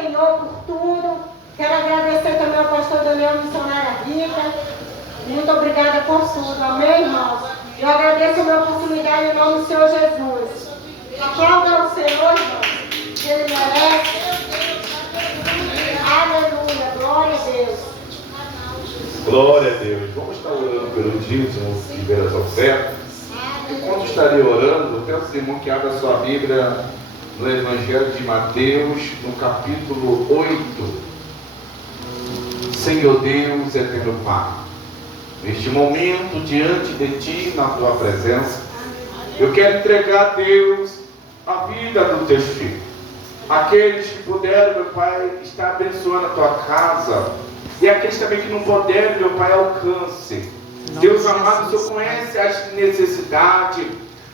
Senhor por tudo. Quero agradecer também ao pastor Daniel, missionária Rita. Muito obrigada por tudo. Amém, irmãos? Eu agradeço a minha oportunidade em nome do Senhor Jesus. Aplauda o Senhor, irmãos, que Ele merece. Aleluia, glória a Deus. Glória a Deus. Vamos estar orando pelo dízimo e pelas ofertas. Enquanto estaria orando, eu peço, irmão, que abra sua Bíblia no Evangelho de Mateus, no capítulo 8. Senhor Deus, eterno Pai, neste momento, diante de Ti, na Tua presença, eu quero entregar a Deus a vida dos Teus filhos. Aqueles que puderam, meu Pai, estar abençoando a Tua casa, e aqueles também que não puderam, meu Pai, alcance. Deus amado, o Senhor conhece as necessidades,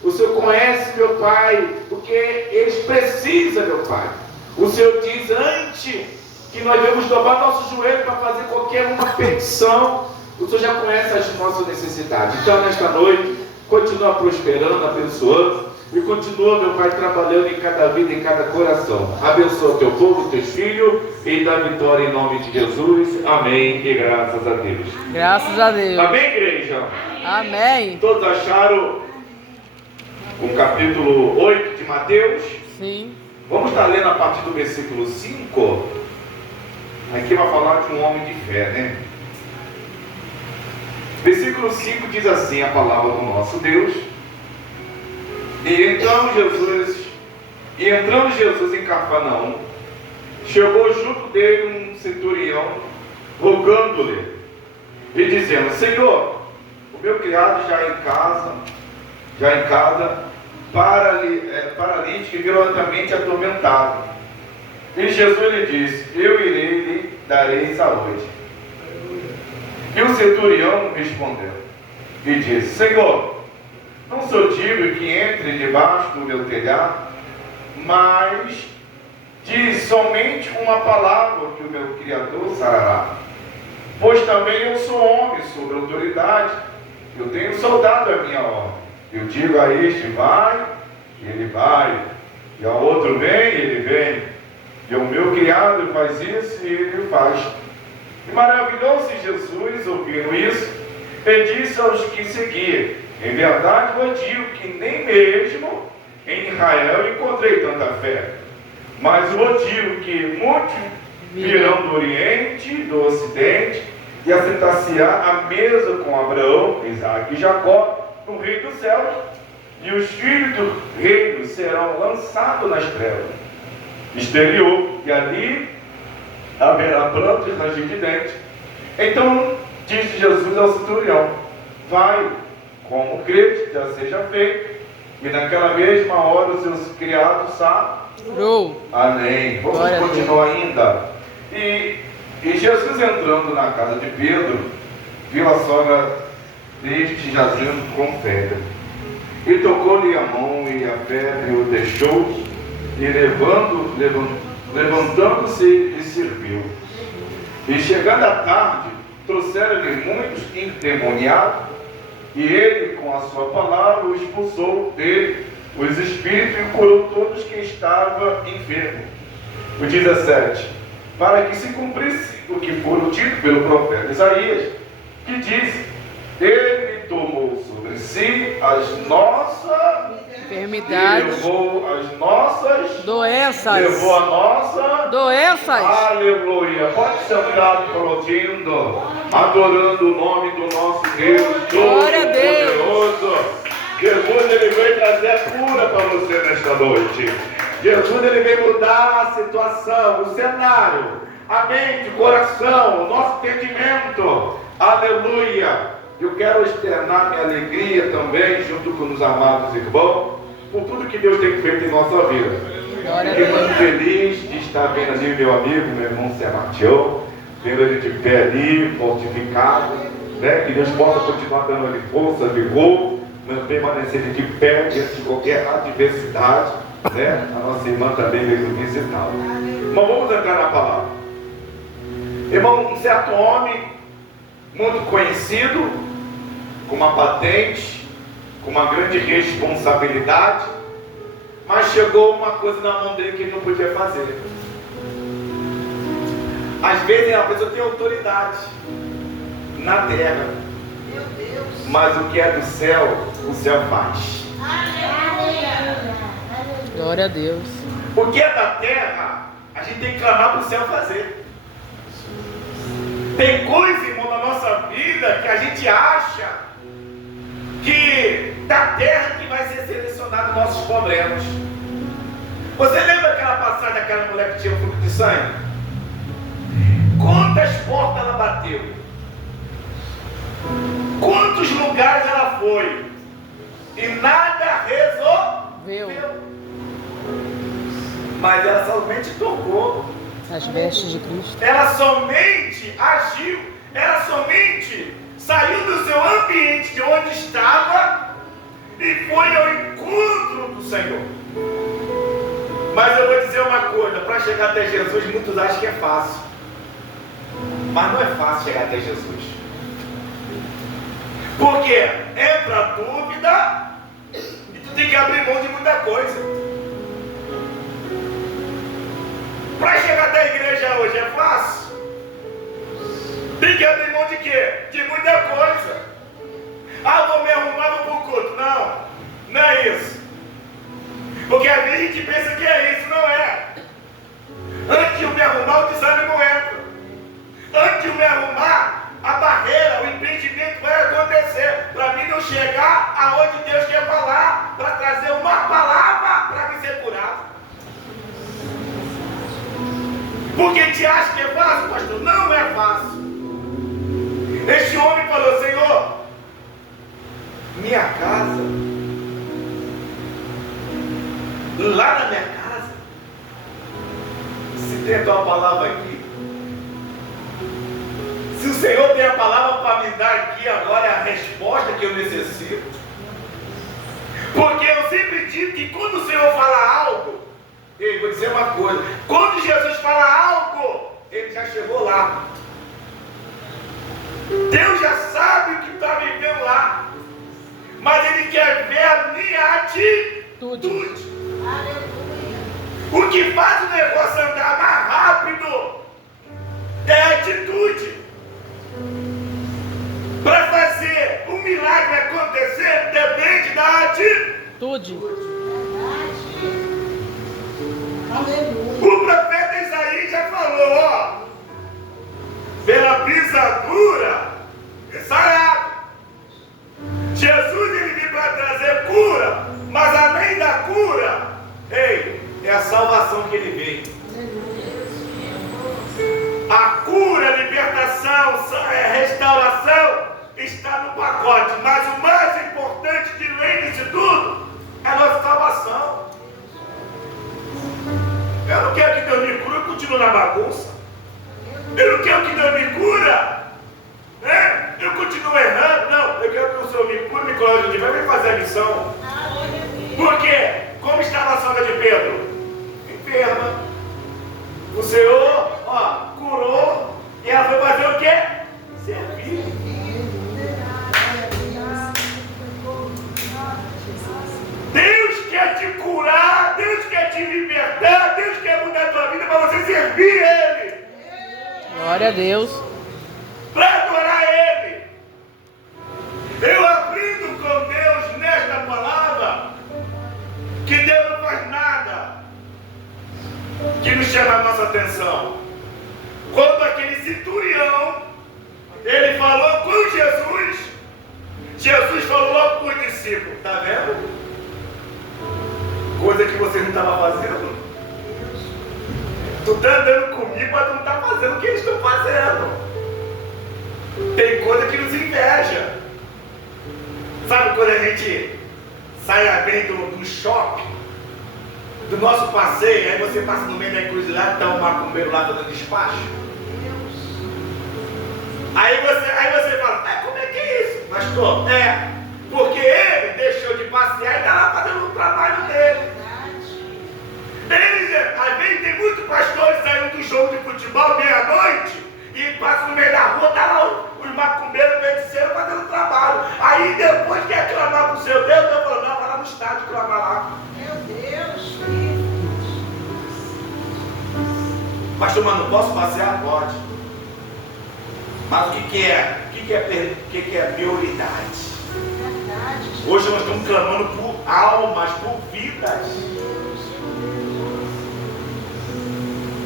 o Senhor conhece, meu Pai, o que eles precisam, meu Pai. O Senhor diz antes que nós devemos dobrar nosso joelho para fazer qualquer uma petição. O Senhor já conhece as nossas necessidades. Então, nesta noite, continua prosperando, abençoando, e continua, meu Pai, trabalhando em cada vida, em cada coração. Abençoa o teu povo, teus filhos, e dá vitória em nome de Jesus. Amém. E graças a Deus. Graças a Deus. Amém, igreja? Amém. Todos acharam o capítulo 8 de Mateus? Sim. Vamos estar lendo a partir do versículo 5. Aqui vai falar de um homem de fé, né? Versículo 5 diz assim a palavra do nosso Deus. Entrando Jesus em Cafarnaum, chegou junto dele um centurião, rogando-lhe e dizendo: Senhor, o meu criado já em casa, paralítico e violentamente atormentado. E Jesus lhe disse: eu irei e lhe darei saúde. E o centurião respondeu e disse: Senhor, não sou digno que entre debaixo do meu telhado, mas diz somente uma palavra que o meu Criador sarará. Pois também eu sou homem, sob autoridade, eu tenho soldado a minha ordem. Eu digo a este: vai, ele vai, e ao outro: vem, ele vem. E o meu criado faz isso e ele faz. E maravilhou-se Jesus ouvindo isso, e disse aos que seguiam: em verdade vos digo que nem mesmo em Israel encontrei tanta fé. Mas vos digo que muitos virão do Oriente, do Ocidente, e assentar-se-á à mesa com Abraão, Isaque e Jacó, no reino dos céus. E os filhos do reino serão lançados nas trevas exterior, e ali haverá pranto e ranger de dentes. Então disse Jesus ao centurião: vai, como crede, já seja feito. E naquela mesma hora os seus criados sarou. Amém. Vamos continuar ainda. E Jesus, entrando na casa de Pedro, viu a sogra deste jazendo com febre. E tocou-lhe a mão, e a febre o deixou, e levantando-se, lhe serviu. E chegando à tarde, trouxeram-lhe muitos endemoniados, e ele, com a sua palavra, o expulsou dele os espíritos e curou todos que estavam enfermos. O 17: para que se cumprisse o que foi dito pelo profeta Isaías, que diz: ele tomou sobre si as nossas enfermidades, levou as nossas doenças, levou a nossa doenças. Aleluia. Pode sentar aplaudindo, adorando o nome do nosso Deus Glória a Deus. Todo-Poderoso. Jesus, ele veio trazer a cura para você nesta noite. Jesus, ele veio mudar a situação, o cenário, a mente, o coração, o nosso entendimento. Aleluia. Eu quero externar minha alegria também, junto com os amados irmãos, por tudo que Deus tem feito em nossa vida. Fiquei muito feliz de estar vendo ali meu amigo, meu irmão Sebastião, vendo ele de pé ali, fortificado, né? Que Deus possa continuar dando ele força, vigor, permanecer de pé diante de qualquer adversidade, né? A nossa irmã também veio visitá-lo. Mas vamos entrar na palavra. Irmão, um certo homem muito conhecido, com uma patente, com uma grande responsabilidade, mas chegou uma coisa na mão dele que ele não podia fazer. Às vezes a pessoa tem autoridade na terra, mas o que é do céu, o céu faz. Glória a Deus. O que é da terra, a gente tem que clamar para o céu fazer. Tem coisa, irmão, na nossa vida que a gente acha que da terra que vai ser selecionado nossos problemas. Você lembra aquela passagem daquela mulher que tinha um fluxo de sangue? Quantas portas ela bateu? Quantos lugares ela foi? E nada resolveu. Mas ela somente tocou. As vestes de Cristo. Ela somente agiu. Ela somente saiu do seu ambiente de onde estava e foi ao encontro do Senhor. Mas eu vou dizer uma coisa, para chegar até Jesus, muitos acham que é fácil. Mas não é fácil chegar até Jesus. Porque entra a dúvida e tu tem que abrir mão de muita coisa. Para chegar até a igreja hoje é fácil? Tem que abrir mão de quê? De muita coisa. Ah, vou me arrumar para o culto. Não, não é isso. Porque às vezes a gente pensa que é isso, não é. Antes de eu me arrumar, o desânimo entra. Antes de eu me arrumar, a barreira, o impedimento vai acontecer. Para mim não chegar aonde Deus quer falar, para trazer uma palavra para me ser curado. Porque a gente acha que é fácil, pastor? Não é fácil. Este homem falou: Senhor, minha casa, lá na minha casa, se tem a tua palavra aqui, se o Senhor tem a palavra para me dar aqui agora, é a resposta que eu necessito. Porque eu sempre digo que quando o Senhor fala algo, ei, vou dizer uma coisa, quando Jesus fala algo, ele já chegou lá. Deus já sabe o que está vivendo lá, mas ele quer ver a minha atitude. O que faz o negócio andar mais rápido é a atitude. Para fazer um milagre acontecer, depende da atitude. O profeta Isaías já falou, ó, pela pisadura é sarado. Jesus ele veio para trazer cura, mas além da cura, ei, é a salvação que ele veio. A cura, a libertação, a restauração está no pacote, mas o mais importante de além disso tudo é a nossa salvação. Eu não quero que Deus me cure, eu continuo na bagunça. Eu não quero que Deus me cura, né? Eu continuo errando. Não, eu quero que o Senhor me cure, me coloque de pé, vem fazer a missão. Por quê? Como estava a sogra de Pedro? Enferma. O Senhor, ó, curou e ela foi fazer o quê? Servir. Deus quer te curar, Deus quer te libertar, Deus quer mudar a tua vida para você servir Ele. Glória a Deus. Para adorar Ele. Eu aprendo com Deus nesta palavra que Deus não faz nada que nos chama a nossa atenção. Quando aquele centurião, ele falou com Jesus, Jesus falou logo com os discípulos, está vendo? Coisa que você não estava fazendo. Tu está andando comigo, mas tu não está fazendo o que eles estão fazendo. Tem coisa que nos inveja. Sabe quando a gente sai bem do shopping, do nosso passeio, aí você passa no meio da encruzilhada, está um macumbeiro lá fazendo despacho. Aí você fala, como é que é isso? Pastor, porque ele deixou de passear e está lá fazendo o trabalho dele. Às vezes tem muitos pastores saindo do jogo de futebol meia-noite e passam no meio da rua, está lá os macumbeiros feiticeiros fazendo trabalho. Aí depois quer clamar para o seu Deus, Deus falou, não, vai lá no estádio clamar lá. Meu Deus, Pastor, mas não posso passear? Pode. Mas o que é? O que é prioridade? Hoje nós estamos clamando por almas, por vidas.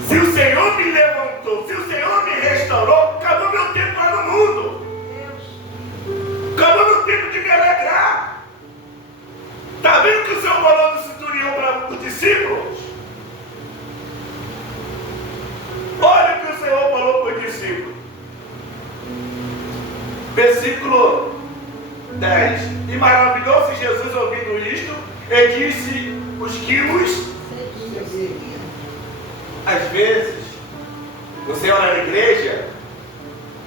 Se o Senhor me levantou, se o Senhor me restaurou, acabou meu tempo lá no mundo. Acabou meu tempo de me alegrar. Está vendo o que o Senhor falou do centurião para os discípulos? Olha o que o Senhor falou para os discípulos. Versículo 10. E maravilhou-se Jesus ouvindo isto, e disse os que os... Às vezes, você olha na igreja,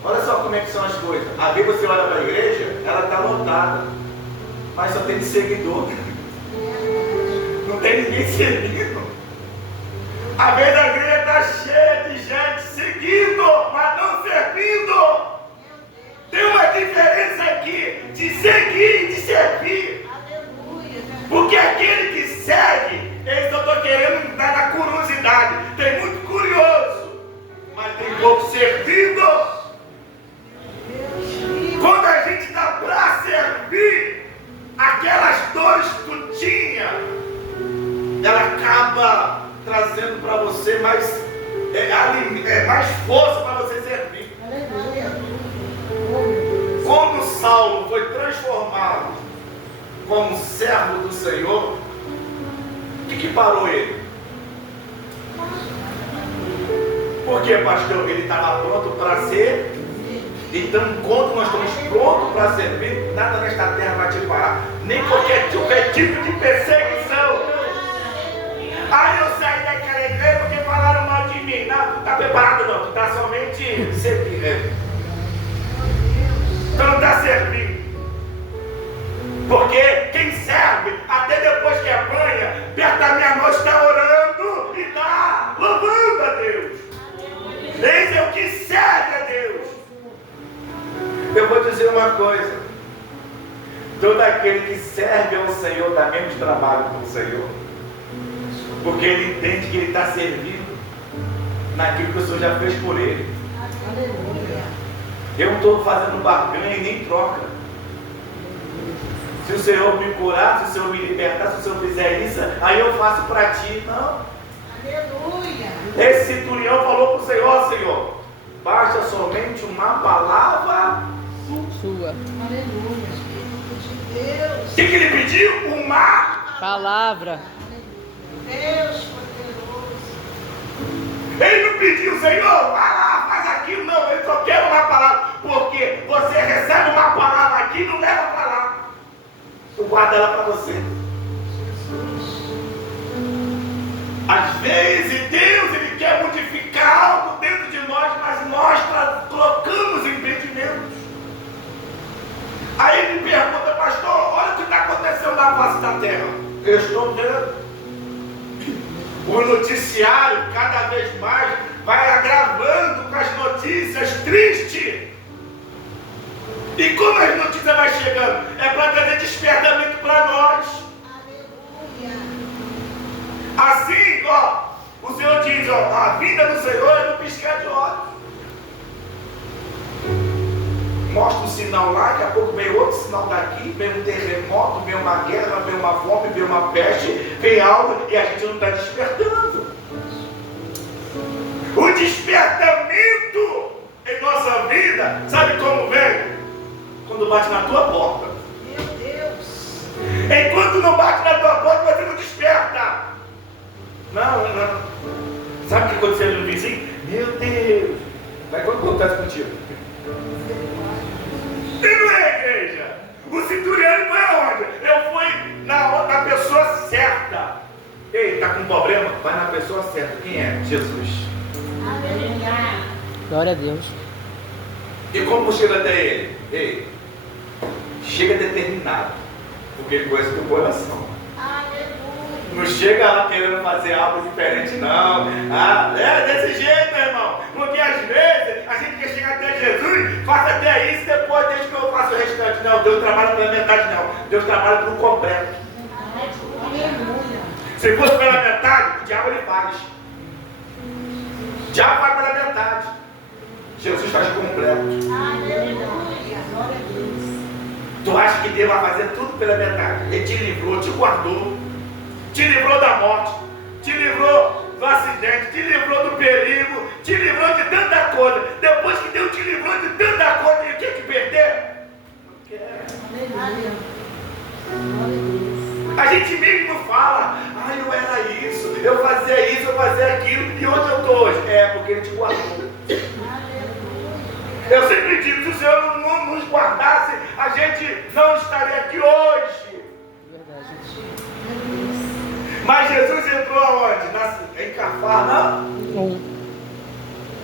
olha só como é que são as coisas. Às vezes você olha para a igreja, ela está lotada, mas só tem seguidor. Não tem ninguém seguindo. Às vezes a igreja está cheia de gente seguindo, mas não servindo. Tem uma diferença aqui de seguir e de servir. Porque aquele que segue, eles não estão querendo dar na curiosidade. Tem muito curioso, mas tem pouco servindo. Quando a gente está para servir, aquelas dores que tu tinha, ela acaba trazendo para você mais força para você servir. Quando Saulo foi transformado como servo do Senhor, o que parou ele? Por que, pastor? Ele estava pronto para ser. Então, enquanto nós estamos prontos para servir, nada nesta terra vai te parar. Nem qualquer tipo de perseguição. Eu saí daquela igreja porque falaram mal de mim. Não, tu está preparado não, tu está somente servindo. Tu não está servindo. Porque quem serve, até depois que apanha, perto da minha mão está orando e está louvando a Deus. Esse é o que serve a Deus. Eu vou dizer uma coisa. Todo aquele que serve ao Senhor dá menos trabalho com o Senhor. Porque ele entende que ele está servindo naquilo que o Senhor já fez por ele. Eu não estou fazendo barganha e nem troca. Se o Senhor me curar, se o Senhor me libertar, se o Senhor fizer isso, aí eu faço para ti. Não. Aleluia. Esse centurião falou para o Senhor: Senhor, basta somente uma palavra Sua. Aleluia. Deus. O que ele pediu? Uma Palavra. Deus poderoso. Ele não pediu: Senhor, vai lá, faz aquilo. Não, ele só quer uma palavra. Porque você recebe uma palavra aqui e não leva para lá. Tu guarda ela para você. Às vezes Deus ele quer modificar algo dentro de nós, mas nós colocamos impedimentos. Aí ele me pergunta: pastor, olha o que está acontecendo na face da terra. Eu estou vendo. O noticiário cada vez mais vai agravando com as notícias tristes. E como as notícias vão chegando? É para trazer despertamento para nós. Aleluia. Assim, o Senhor diz, a vida do Senhor é no piscar de olhos. Mostra um sinal lá, daqui a pouco vem outro sinal daqui, vem um terremoto, vem uma guerra, vem uma fome, vem uma peste, vem algo e a gente não está despertando. O despertamento em nossa vida, sabe como vem? Quando bate na tua porta. Meu Deus. Enquanto não bate na tua porta, você não desperta. Não. Sabe o que aconteceu no vizinho? Meu Deus. Mas quando acontece contigo? E não é, igreja? O centurião foi aonde? Eu fui na pessoa certa. Ei, tá com problema? Vai na pessoa certa. Quem é? Jesus. Aleluia. Glória a Deus. E como chega até ele? Ei, chega determinado. Porque ele conhece o teu coração. Aleluia. Não chega lá querendo fazer algo diferente, não. É desse jeito, meu irmão. Porque às vezes a gente quer chegar até Jesus, faça até isso, depois deixa que eu faço o restante. Não, Deus trabalha pela metade, não. Deus trabalha pelo completo. Aleluia. Se fosse pela metade, o diabo ele faz. Já vai pela metade. Jesus faz completo. Tu acha que Deus vai fazer tudo pela metade? Ele te livrou, te guardou, te livrou da morte, te livrou do acidente, te livrou do perigo, te livrou de tanta coisa. Depois que Deus te livrou de tanta coisa, ele quer te perder? Não quer. A gente mesmo fala, eu era isso, eu fazia aquilo, e onde eu estou hoje? É porque ele te guardou. Eu sempre digo, se o Senhor não nos guardasse, a gente não estaria aqui hoje. Mas Jesus entrou aonde? Em Cafarnaum.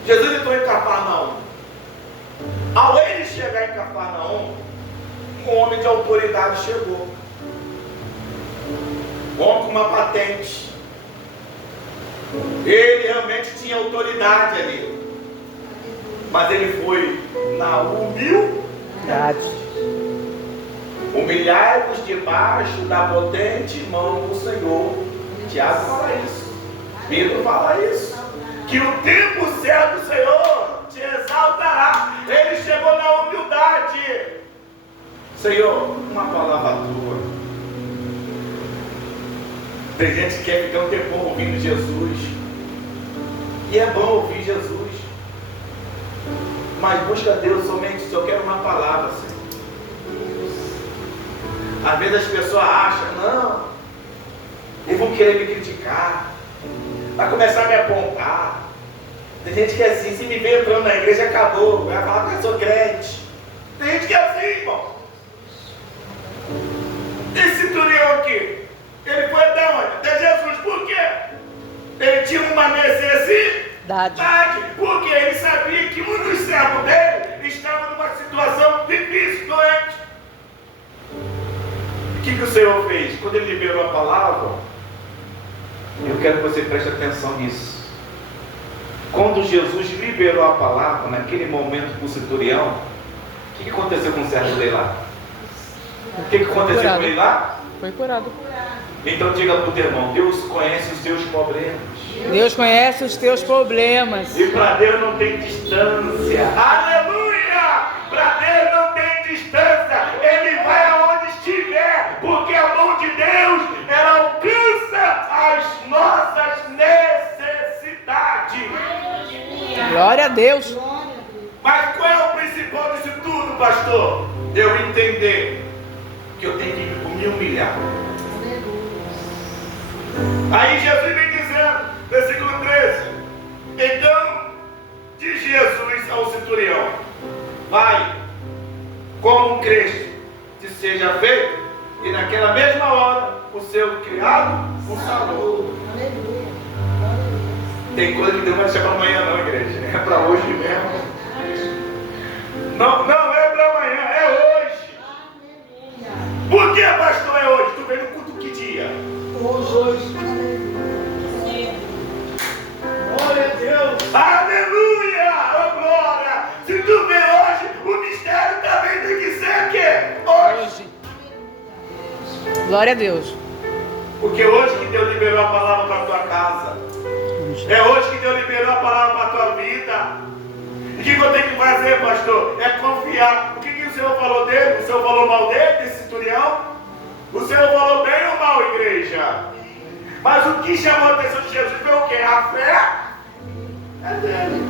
Jesus entrou em Cafarnaum. Ao ele chegar em Cafarnaum, um homem de autoridade chegou. Um homem com uma patente. Ele realmente tinha autoridade ali. Mas ele foi na humildade. Humilhai-vos debaixo da potente mão do Senhor. Tiago fala isso. Pedro fala isso. Que o tempo certo do Senhor te exaltará. Ele chegou na humildade. Senhor, uma palavra tua. Tem gente que quer ficar um tempo ouvindo Jesus. E é bom ouvir Jesus. Mas busca Deus somente se eu quero uma palavra, Senhor. Às vezes as pessoas acham, não, eles vão querer me criticar, vai começar a me apontar. Tem gente que é assim, se me ver entrando na igreja, acabou, vai falar que eu sou crente. Tem gente que é assim, irmão. Esse centurião aqui, ele foi até onde? Até Jesus, por quê? Ele tinha uma necessidade, porque ele sabia que um dos servos dele estava numa situação difícil, doente. O que o Senhor fez? Quando ele liberou a palavra, eu quero que você preste atenção nisso. Quando Jesus liberou a palavra, naquele momento para o centurião, o que aconteceu com o servo dele lá? O que aconteceu com ele lá? Foi curado. Então diga para o teu irmão, Deus conhece os teus problemas. Deus conhece os teus problemas. E para Deus não tem distância. Aleluia! Para Deus não tem distância. Ele vai aonde estiver, porque a mão de Deus, ela alcança as nossas necessidades. Glória a Deus. Mas qual é o principal disso tudo, pastor? Eu entender que eu tenho que me humilhar. Aí Jesus vem dizendo, versículo 13: então diz Jesus ao centurião: vai, como creste, te seja feito. E naquela mesma hora o seu criado o salvou. Tem coisa que Deus não vai deixar para amanhã não, igreja. É para hoje mesmo. Não é para amanhã, é hoje. Por que, pastor, é hoje? Tu vem no culto que dia? Hoje. Glória a Deus. Aleluia! Oh, glória! Se tu vê hoje, o mistério também tem que ser o quê? Hoje. Glória a Deus. Porque hoje que Deus liberou a palavra para a tua casa. É hoje que Deus liberou a palavra para a tua vida. E o que eu tenho que fazer, pastor? É confiar. O que o Senhor falou dele? O Senhor falou mal dele, desse centurião? O Senhor falou bem ou mal, igreja? Mas o que chamou a atenção de Jesus foi o quê? A fé é dele.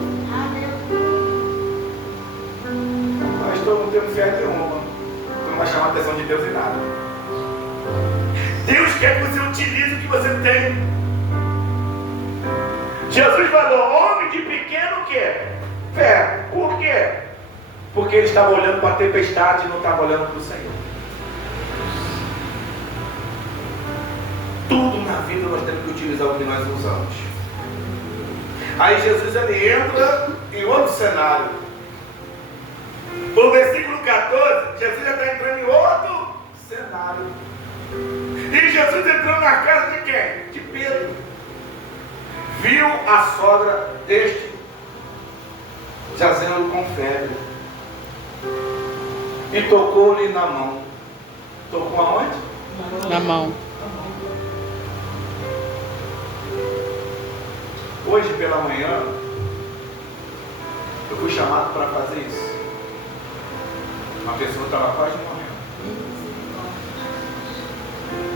Pastor, não temos fé nenhuma. Tu não vai chamar a atenção de Deus em nada. Deus quer que você utilize o que você tem. Jesus falou, homem de pequeno o quê? Fé. Por quê? Porque ele estava olhando para a tempestade e não estava olhando para o Senhor. Tudo na vida nós temos que utilizar o que nós usamos. Aí Jesus ele entra em outro cenário. No versículo 14, Jesus já está entrando em outro cenário. E Jesus entrou na casa de quem? De Pedro. Viu a sogra deste jazendo com febre e tocou-lhe na mão. Tocou aonde? Na mão. Hoje pela manhã Eu fui chamado para fazer isso. Uma pessoa estava quase morrendo.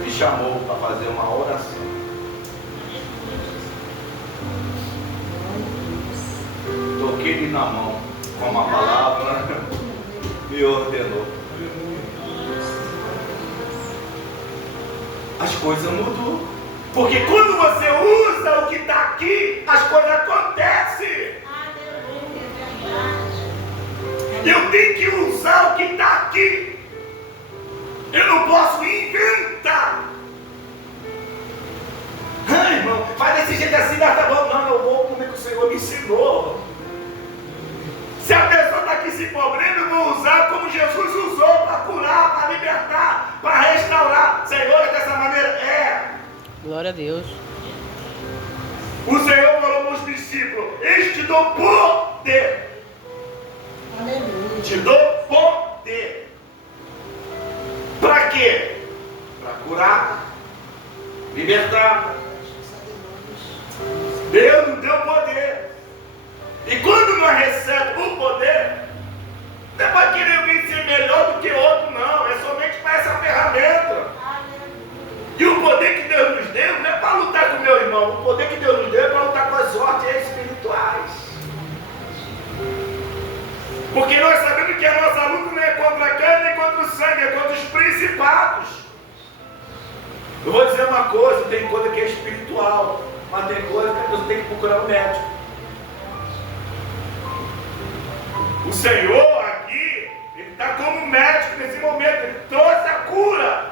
Me chamou para fazer uma oração. Toquei-lhe na mão com uma palavra e ordenou. As coisas mudam. Porque quando você usa o que está aqui, as coisas acontecem. Eu tenho que usar o que está aqui. Eu não posso inventar. Ai, irmão, faz desse jeito assim, tá bom. Não, eu vou como é que o Senhor me ensinou. Se a pessoa está aqui sem problema, eu vou usar como Jesus usou para curar, para libertar, para restaurar. Senhor, é dessa maneira? É. Glória a Deus. O Senhor falou para os discípulos: eis te dou poder. Aleluia. Te dou poder. Para quê? Para curar, libertar. Deus nos deu poder. E quando nós recebemos o poder, não é para querer vir ser melhor do que outro, não. É somente para essa ferramenta. E o poder que Deus nos deu não é para lutar com o meu irmão. O poder que Deus nos deu é para lutar com as ordens espirituais. Porque nós sabemos que a nossa luta não é contra a carne nem contra o sangue, é contra os principados. Eu vou dizer uma coisa: tem coisa que é espiritual, mas tem coisa que a pessoa tem que procurar um médico. O Senhor aqui, Ele está como médico nesse momento, Ele trouxe a cura.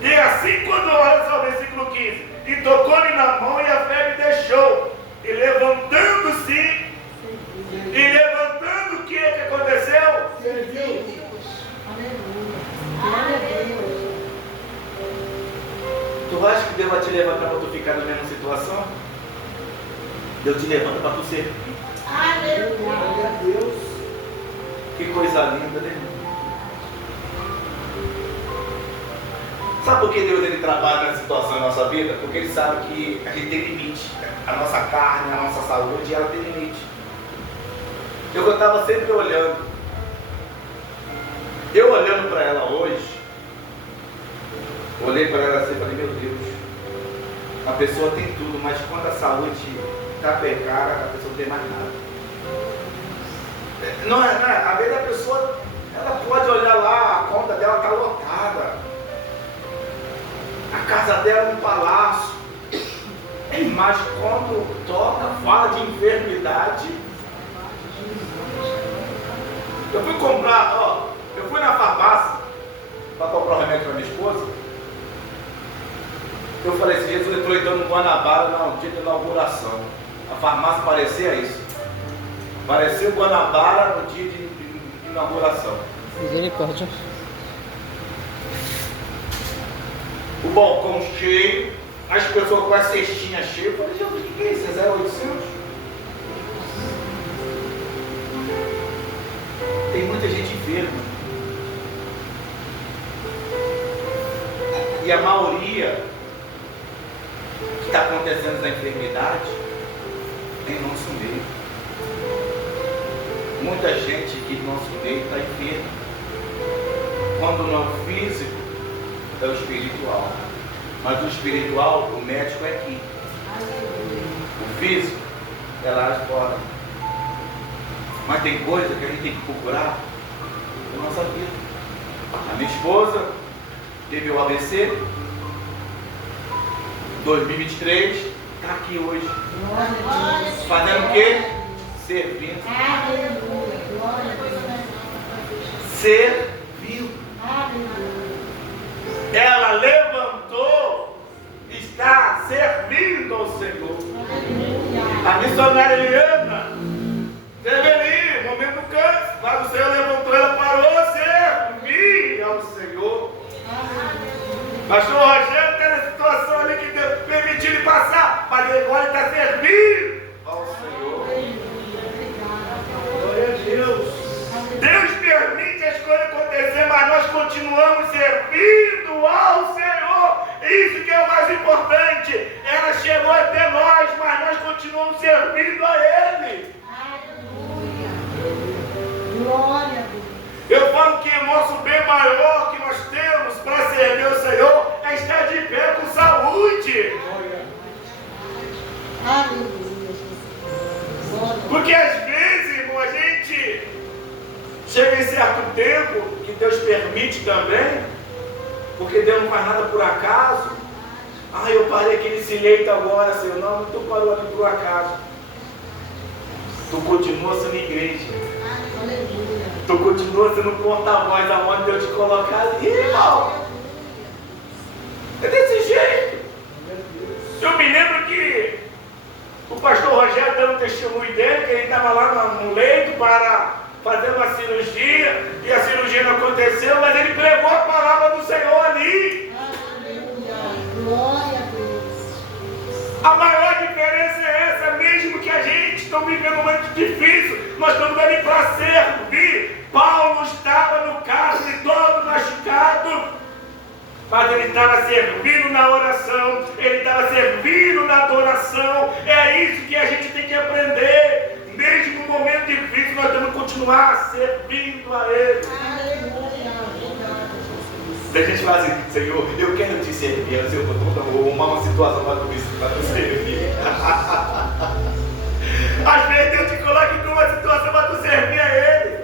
E assim, quando olha só o versículo 15: e tocou-lhe na mão e a febre deixou, e levantando-se, o que aconteceu? Serviu. Aleluia. Glória a Deus. Tu acha que Deus vai te levantar para tu ficar na mesma situação? Deus te levanta para tu servir. Aleluia. Glória a Deus. Que coisa linda, né? Sabe por que Deus ele trabalha nessa situação na nossa vida? Porque Ele sabe que a gente tem limite. A nossa carne, a nossa saúde, ela tem limite. Eu estava sempre olhando. Eu olhando para ela hoje, olhei para ela assim e falei: meu Deus, a pessoa tem tudo, mas quando a saúde está precária, a pessoa não tem mais nada. Não é, às vezes a pessoa, ela pode olhar lá, a conta dela está lotada, a casa dela é um palácio, mas quando toca, fala de enfermidade. Eu fui comprar, eu fui na farmácia para comprar um remédio para minha esposa. Eu falei assim: Jesus entrou então no Guanabara no dia da inauguração. A farmácia parecia isso. Parecia o Guanabara no dia de inauguração. Misericórdia. O balcão cheio, as pessoas com a cestinha cheia. Eu falei: Jesus, o que é isso? É 0800? Tem muita gente enferma. E a maioria que está acontecendo na enfermidade tem nosso meio. Muita gente que no nosso meio está enferma. Quando não é o físico, é o espiritual. Mas o espiritual, o médico é aqui. O físico é lá de fora. Mas tem coisa que a gente tem que procurar na nossa vida. A minha esposa teve o ABC, 2023, está aqui hoje. Fazendo o quê? Servindo. Aleluia. Glória a Deus. Servindo. Aleluia. Ela levantou, está servindo ao Senhor. Aleluia. A missionária Eliana teve ali, momento do câncer, mas o Senhor levantou, ela parou a servir ao Senhor. Pastor Rogério está na situação ali que Deus permitiu ele passar, mas agora ele está servindo ao Senhor. Glória a Deus. Deus permite as coisas acontecer, mas nós continuamos servindo ao Senhor. Isso que é o mais importante. Ela chegou até nós, mas nós continuamos servindo a Ele. Glória a Deus. Eu falo que o nosso bem maior que nós temos para servir o Senhor é estar de pé com saúde. Aleluia, Jesus. Glória. Porque às vezes, irmão, a gente chega em certo tempo, que Deus permite também, porque Deus não faz nada por acaso. Ah, eu parei aqui nesse leito agora, Senhor. Não, tu parou ali por acaso. Tu continua sendo igreja. Aleluia. Tu continua sendo porta-voz aonde Deus te colocar ali, irmão. É desse jeito. Eu me lembro que o pastor Rogério dando um testemunho dele, que ele estava lá no leito para fazer uma cirurgia, e a cirurgia não aconteceu, mas ele pregou a palavra do Senhor ali. Glória a Deus. A maior diferença é essa, mesmo que a gente está vivendo um momento difícil, nós estamos ali para servir. Paulo estava no cárcere todo machucado, mas ele estava servindo na oração, ele estava servindo na adoração. É isso que a gente tem que aprender. Mesmo no momento difícil, nós temos que continuar servindo a Ele. A gente fala assim, Senhor, eu quero te servir, eu vou arrumar uma situação para te servir. Às vezes Deus te coloca em uma situação para tu servir a Ele.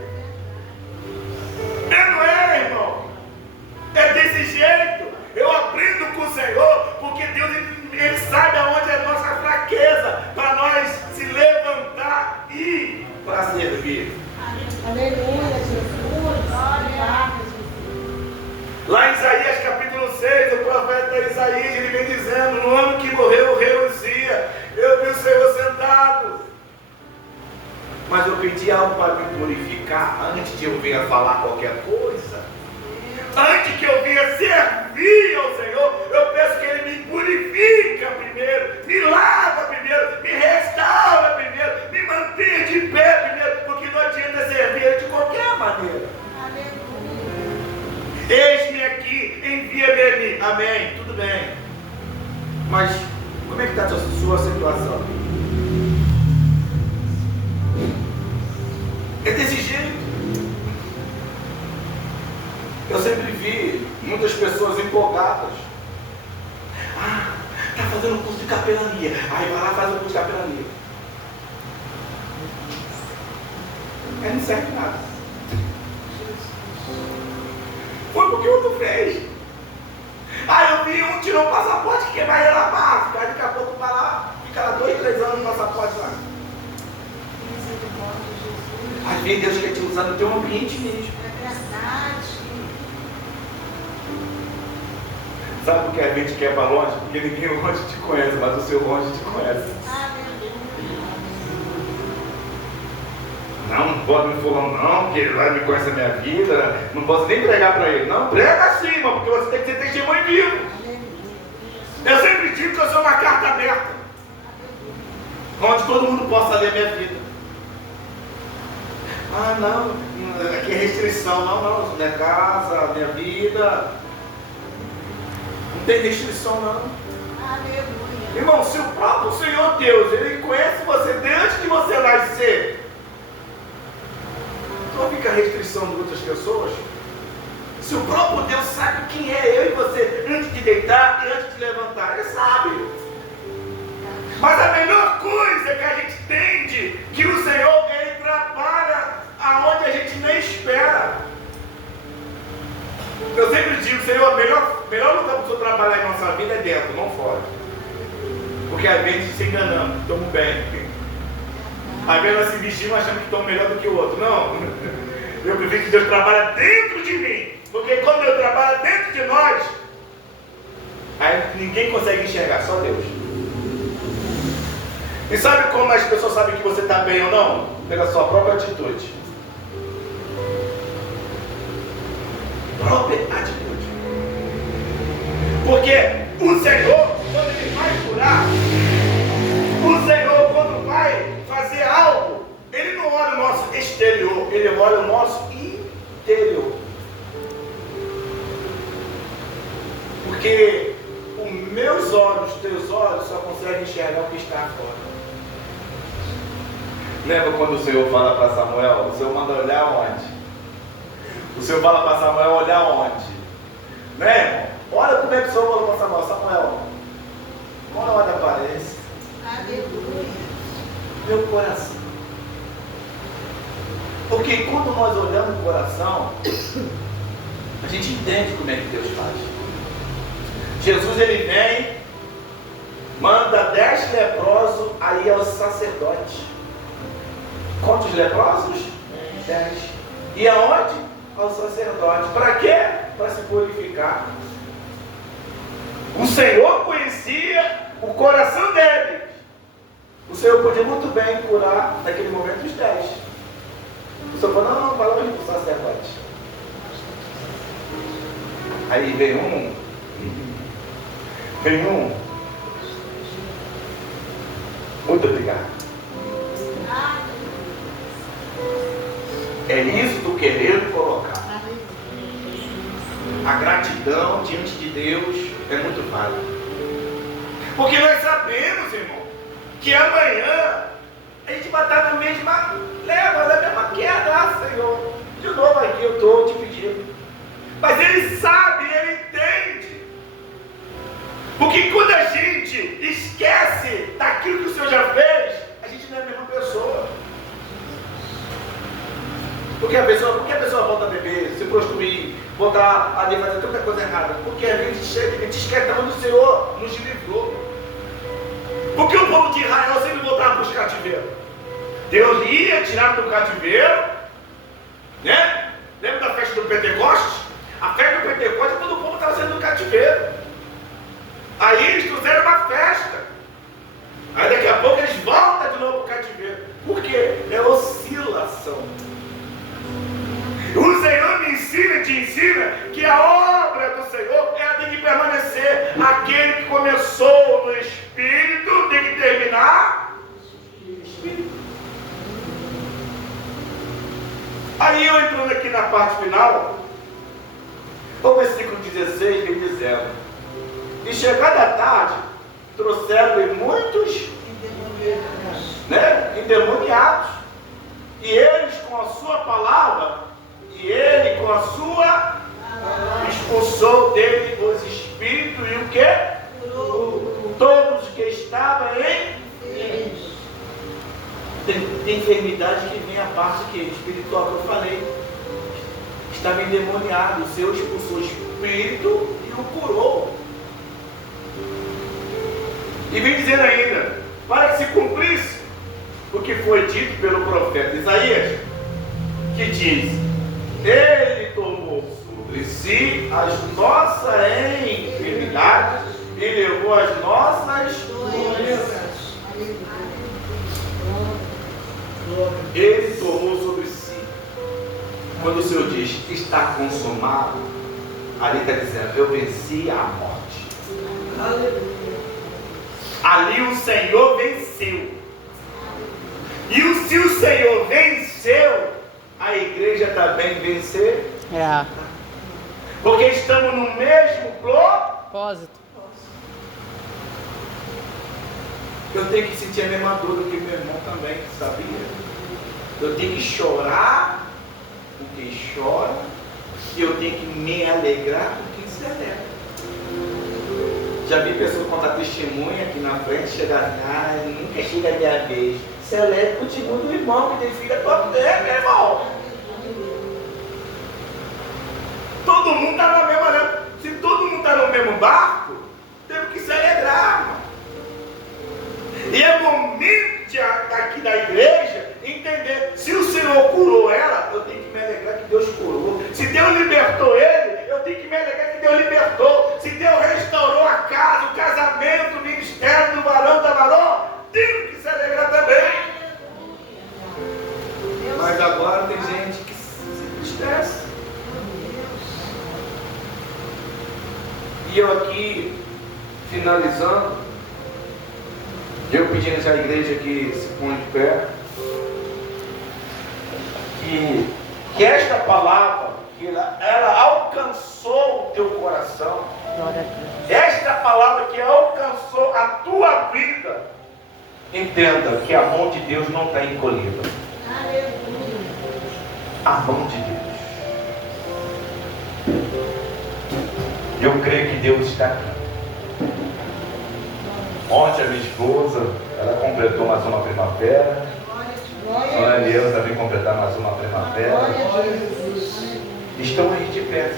Não é, irmão? É desse jeito. Eu aprendo com o Senhor, porque Deus ele sabe aonde é a nossa fraqueza, para nós se levantar e para servir. Aleluia, Jesus. Glória. Lá em Isaías capítulo 6, o profeta Isaías, ele vem dizendo, no ano que morreu o rei Uzia, eu vi o Senhor sentado, mas eu pedi algo para me purificar, antes de eu vir a falar qualquer coisa, antes que eu venha servir ao Senhor, eu peço que Ele me purifica primeiro, me lava primeiro, me restaura primeiro, me mantenha de pé primeiro, porque não adianta servir Ele de qualquer maneira. Eis-me aqui, envia-me a mim. Amém, tudo bem. Mas como é que está a sua situação? É desse jeito. Eu sempre vi muitas pessoas empolgadas. Ah, está fazendo um curso de capelania. Aí vai lá e faz o curso de capelania. Aí não serve nada. Foi porque o outro fez. Ah, eu vi um tirou o passaporte que vai lá, ficar daqui a pouco vai lá, fica lá 2, 3 anos no passaporte lá. Às vezes Deus quer te usar no teu ambiente mesmo. É verdade. Sabe por que a gente quer para longe? Porque ninguém longe te conhece, mas o seu longe te conhece. Não pode me falar não, porque ele me conhece a minha vida, não posso nem pregar para ele. Não, prega sim, irmão, porque você tem que ser testemunho vivo. Eu sempre digo que eu sou uma carta aberta, onde todo mundo possa ler a minha vida. Ah não, aqui é restrição, não, minha casa, minha vida, não tem restrição não. Aleluia. Irmão, se o próprio Senhor Deus, Ele conhece você desde que você nascer, não fica restrição de outras pessoas. Se o próprio Deus sabe quem é eu e você antes de deitar e antes de levantar, Ele sabe. Mas a melhor coisa é que a gente entende que o Senhor, Ele trabalha aonde a gente nem espera. Eu sempre digo, Senhor, o melhor lugar para o Senhor trabalhar em nossa vida é dentro, não fora. Porque às vezes se enganamos, estamos bem. Às vezes nós se vestimos achando que estamos melhor do que o outro. Não, eu prefiro que Deus trabalhe dentro de mim. Porque quando Deus trabalha dentro de nós, aí ninguém consegue enxergar, só Deus. E sabe como as pessoas sabem que você está bem ou não? Pela sua própria atitude. Própria atitude. Porque o Senhor, quando Ele vai curar, o Senhor, quando vai fazer algo, Ele não olha o nosso exterior, Ele olha o nosso interior. Porque os meus olhos, os teus olhos, só conseguem enxergar o que está fora. Lembra quando o Senhor fala para Samuel? O Senhor manda olhar onde? O Senhor fala para Samuel olhar onde? Né, irmão? Olha como é que o Senhor falou para Samuel. Samuel, olha onde aparece. Aleluia. Meu coração. Porque quando nós olhamos o coração, a gente entende como é que Deus faz. Jesus, ele vem, manda 10 leprosos aí aos sacerdotes. Quantos leprosos? 10. E aonde? Aos sacerdotes. Para quê? Para se purificar. O Senhor conhecia o coração deles. O Senhor podia muito bem curar naquele momento os 10. O Senhor falou, não, vai longe do sacerdote. Aí vem um. Muito obrigado. É isso que eu querendo colocar. A gratidão diante de Deus é muito válida. Porque nós sabemos, irmão, que amanhã a gente vai estar na mesma leva, na mesma queda, Senhor. De novo aqui eu estou te pedindo. Mas Ele sabe, Ele entende. Porque quando a gente esquece daquilo que o Senhor já fez, a gente não é a mesma pessoa. Por que a pessoa volta a beber, se prostituir, voltar a fazer tanta coisa errada? Porque a gente esquece da onde o Senhor nos livrou. Porque o povo de Israel sempre voltava para os cativeiros. Deus ia tirar do cativeiro, né? Lembra da festa do Pentecostes? A festa do Pentecostes é quando o povo estava saindo do cativeiro. Aí eles trouxeram uma festa. Aí daqui a pouco eles voltam de novo para o cativeiro. Por quê? É oscilação. O Senhor me ensina, te ensina que a obra do Senhor ela tem que permanecer. Aquele que começou no Espírito tem que terminar no Espírito. Aí eu entrando aqui na parte final, o versículo 16 vem dizendo: e chegada a tarde, trouxeram muitos endemoniados, e eles com a sua palavra, e ele com a sua expulsou dele os espíritos e o que? Todos que estavam em tem enfermidade que vem a parte que espiritual que eu falei. Estava endemoniado, o Senhor expulsou o espírito e o curou. E vem dizendo ainda, para que se cumprisse o que foi dito pelo profeta Isaías, que diz: Ele tomou sobre si as nossas enfermidades e levou as nossas doenças. Ele tomou sobre si. Quando o Senhor diz está consumado, ali está dizendo: eu venci a morte. Aleluia. Ali o Senhor venceu. E se o Senhor venceu, a igreja também vencer. É. Porque estamos no mesmo Propósito. Eu tenho que sentir a mesma dor do que meu irmão também, sabia? Eu tenho que chorar com quem chora, e eu tenho que me alegrar com quem se alegra. Já vi pessoas contar testemunha aqui na frente, chegar, nunca chega a minha vez. Se alegra com o segundo irmão que tem filha top dele, meu irmão. Todo mundo está na mesma, né? Se todo mundo está no mesmo barco, temos que se alegrar, irmão. E é momento aqui da igreja entender: se o Senhor curou ela, eu tenho que me alegrar que Deus curou. Se Deus libertou ele, eu tenho que me alegrar que Deus libertou. Se Deus restaurou a casa, o casamento, o ministério do varão, da varão, tenho que se alegrar também. Mas agora tem gente que se entristece. E eu aqui, finalizando, eu pedindo já à igreja que se põe de pé, que esta palavra, que ela alcançou o teu coração, Glória a Deus. esta palavra que alcançou a tua vida, Entenda que a mão de Deus não está encolhida. A mão de Deus. Eu creio que Deus está aqui. Ontem a minha esposa, ela completou mais uma primavera. Dona Eliana também completar mais uma primavera. Estão aí de pé,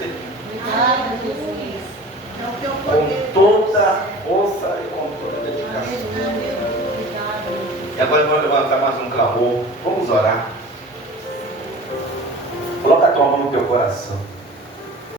com toda a força e com toda a dedicação. E agora eu vou levantar mais um clamor. Vamos orar. Coloca a tua mão no teu coração.